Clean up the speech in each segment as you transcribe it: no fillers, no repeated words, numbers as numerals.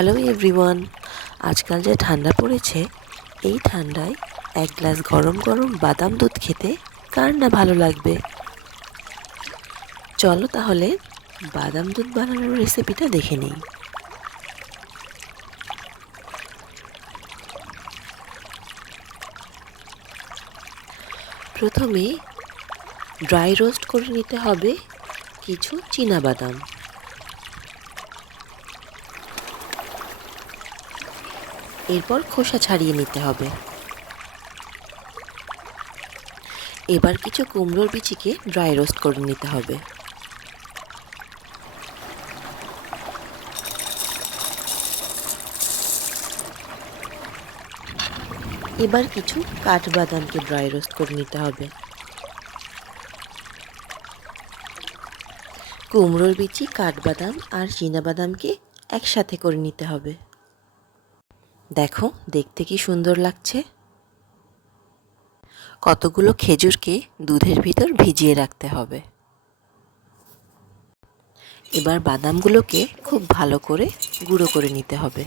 Hello everyone, আজকাল যে ঠান্ডা পড়েছে এই ঠান্ডায় এক গ্লাস গরম গরম বাদাম দুধ খেতে কার না ভালো লাগবে। চলো তাহলে বাদাম দুধ বানানোর রেসিপিটা দেখে নিই। প্রথমে ড্রাই রোস্ট করে নিতে হবে কিছু চীনা বাদাম। এরপর খোসা ছাড়িয়ে নিতে হবে। এবার কিছু কুমড়োর বিচিকে ড্রাই রোস্ট করে নিতে হবে। এবার কিছু কাঠবাদামকে ড্রাই রোস্ট করে নিতে হবে। কুমড়োর বিচি, কাঠবাদাম আর চীনাবাদামকে একসাথে করে নিতে হবে। দেখো দেখতে কি সুন্দর লাগছে। কতগুলো খেজুরকে দুধের ভিতর ভিজিয়ে রাখতে হবে। এবার বাদামগুলোকে খুব ভালো করে গুঁড়ো করে নিতে হবে।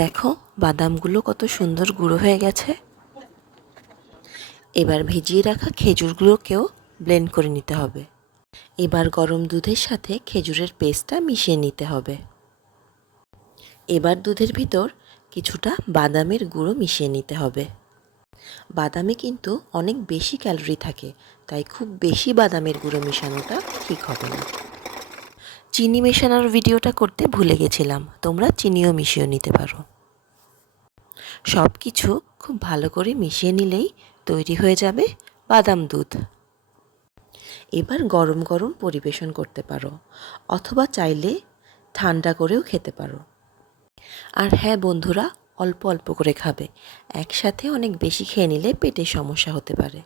দেখো বাদামগুলো কত সুন্দর গুঁড়ো হয়ে গেছে। এবার ভিজিয়ে রাখা খেজুরগুলোকেও ব্লেন্ড করে নিতে হবে। এবার গরম দুধের সাথে খেজুরের পেস্টটা মিশিয়ে নিতে হবে। এবার দুধের ভিতর কিছুটা বাদামের গুঁড়ো মিশিয়ে নিতে হবে। বাদামে কিন্তু অনেক বেশি ক্যালোরি থাকে, তাই খুব বেশি বাদামের গুঁড়ো মেশানোটা ঠিক হবে না। চিনি মেশানোর ভিডিওটা করতে ভুলে গেছিলাম, তোমরা চিনিও মিশিয়ে নিতে পারো। সব কিছু খুব ভালো করে মিশিয়ে নিলেই তৈরি হয়ে যাবে বাদাম দুধ। এবার গরম গরম পরিবেশন করতে পারো, অথবা চাইলে ঠান্ডা করেও খেতে পারো। আর হ্যাঁ বন্ধুরা, অল্প অল্প করে খাবে, একসাথে অনেক বেশি খেয়ে নিলে পেটের সমস্যা হতে পারে।